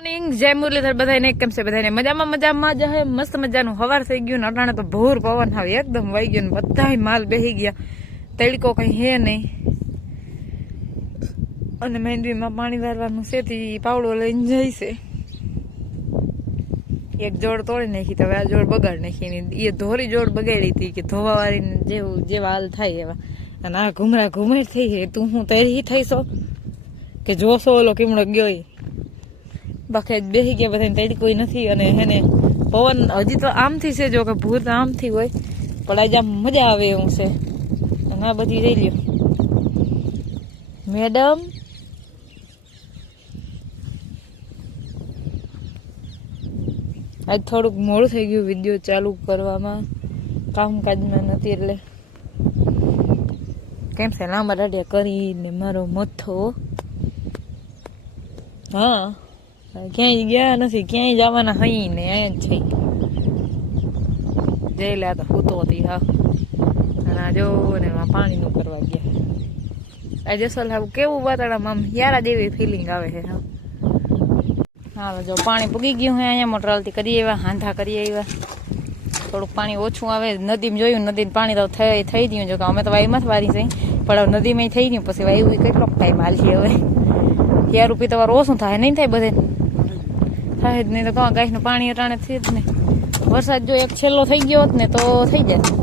Morning જય મુરલીધર બધાને કેમ છે બધાને મજામાં મજામાં જ હે, મસ્ત મજાનું. હવાર થઈ ગયું અટાણે તો ભોર પવન આવે એકદમ વાઈ ગયો ને બધાય માલ બેહી ગયા. તડકો કઈ હે નહીં. અને મહેંદીમાં પાણી વારવાનું છે પાવડો લઈને જઈશે એક જોડ તોડી નાખી તો હવે આ જોડ બગાડ નાખી ને એ ધોરી જોડ બગાડી હતી કે ધોવા વાળી જેવું, જેવા હાલ થાય એવા. અને આ ઘુમરા ઘુમેર થઈ હે, તું હું તૈરી થઈશો? કે જોશો ઓલો કીમડો ગયો? બાકી બેસી ગયા બધાને તડી કોઈ નથી અને હેને પવન હજી તો આમથી છે જો કે ભૂત આમથી હોય, પણ આજે આમ મજા આવે એવું છે. અને આ બધી જઈ લ્યો. મેડમ? આજ થોડુંક મોડું થઈ ગયું વીડિયો ચાલુ કરવામાં. કામકાજમાં નથી એટલે. કેમ છે? લાંબા દાઢિયા કરીને મારો મથો. હા. ક્યાંય ગયા નથી, ક્યાંય જવાના હઈ ને અહીંયા જ છે. જઈ લે તો સૂતો હતી, હા. અને આ જો ને એમાં પાણીનું કરવા ગયા. આ જસલ સાહેબ કેવું વાતાવરણ, આમ યારા જેવી ફિલિંગ આવે છે, હા. હા જો પાણી પૂગી ગયું હે, અહીંયા મોટરલથી કરી આવ્યા, હાંધા કરી આવ્યા. થોડુંક પાણી ઓછું આવે, નદીમાં જોયું, નદીમાં પાણી તો થઈ થઈ ગયું, જો કે અમે તો વાયમાં જ વારી છે. પણ હવે નદીમાં થઈ ગયું, પછી વાયુ કેટલો ટાઈમ હાલશે હવે. યાર રૂપિયા તમારું ઓછું થાય, નહીં થાય બધે. થાય જ નહીં તો કહો ગાયનું પાણી અટાણે થઈ જ નહીં. વરસાદ જો એક છેલ્લો થઈ ગયો હોત ને તો થઈ જાય.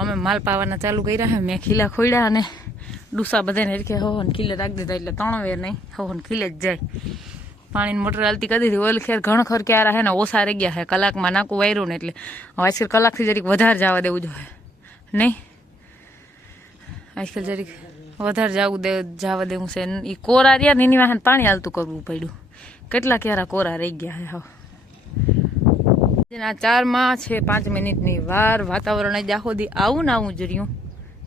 અમે માલ પાવાના ચાલુ કર્યા હે. મેં ખીલા ખોડ્યા અને ડૂસા બધાને હરખે હવન ખીલે રાખી દીધા એટલે ત્રણ વેર નહીં. હવન ખીલે જ જાય. પાણીની મોટર હાલતી કરી દીધી. ઓલ ખેર ઘણ ખર ક્યારે હે ને ઓછા રહી ગયા હે. કલાકમાં નાકું વાયરું ને એટલે. હવે આજકાલ કલાકથી જરીક વધારે જવા દેવું જોઈએ. નહીં? આજકાલ જરીક વધારે જવું દે જવા દેવું છે. એ કોરા રહ્યા ને એની વાહન પાણી હાલતું કરવું પડ્યું. કેટલા ક્યારા કોરા રહી ગયા હવે. આ ચારમાં છે પાંચ મિનિટની વાર. વાતાવરણ જ આખો દી આવું ને આવું જ રહ્યું.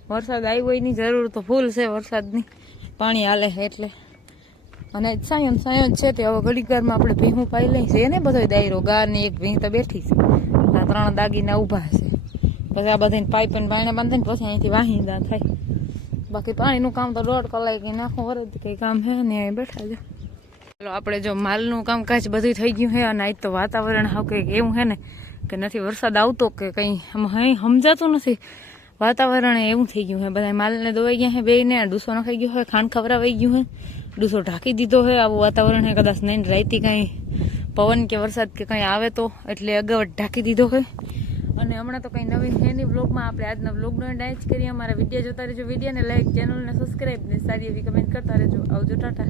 વરસાદ આવ્યો એની જરૂર તો ફૂલ છે વરસાદની. પાણી હાલે છે એટલે. અને સાયન સાયન છે તે હવે ઘડીક વારમાં આપણે ભીહું પાઈ લઈ છે ને બધો દાયરો. ગારની એક ભીંગ તો બેઠી છે. આ ત્રણ દાગીના ઊભા છે. પછી આ બધાને પાઇપ અને પાણી બાંધે ને પછી અહીંથી વાહિંદા થાય. બાકી પાણીનું કામ તો દોઢ કલાક નાખો વરદ કઈ કામ હે ને બેઠા છે. ચાલો, આપણે જો માલનું કામકાજ બધું થઈ ગયું છે અને આજ તો વાતાવરણ હાવ કંઈક એવું છે ને કે નથી વરસાદ આવતો કે કંઈ અહીં સમજાતું નથી. વાતાવરણ એવું થઈ ગયું છે બધા માલને દોવાઈ ગયા છે ને ડૂસો નખાઈ ગયો હોય ખાંડ ખવરાવાઈ ગયું હે. ડૂસો ઢાંકી દીધો હોય આવું વાતાવરણ છે કદાચ નહીં રાઈતી કાંઈ પવન કે વરસાદ કે કંઈ આવે તો એટલે અગાઉ ઢાંકી દીધો હોય અને હમણાં તો કંઈ નવી હેની બ્લોગમાં આપણે આજના બ્લોગનો એન્ડ જ કરીએ. અમારા વીડિયો જોતા રહેજો. વિડીયોને લાઈક ચેનલને સબસ્ક્રાઈબ ને સારી એવી કમેન્ટ કરતા રહેજો. આવજો, ટાટા.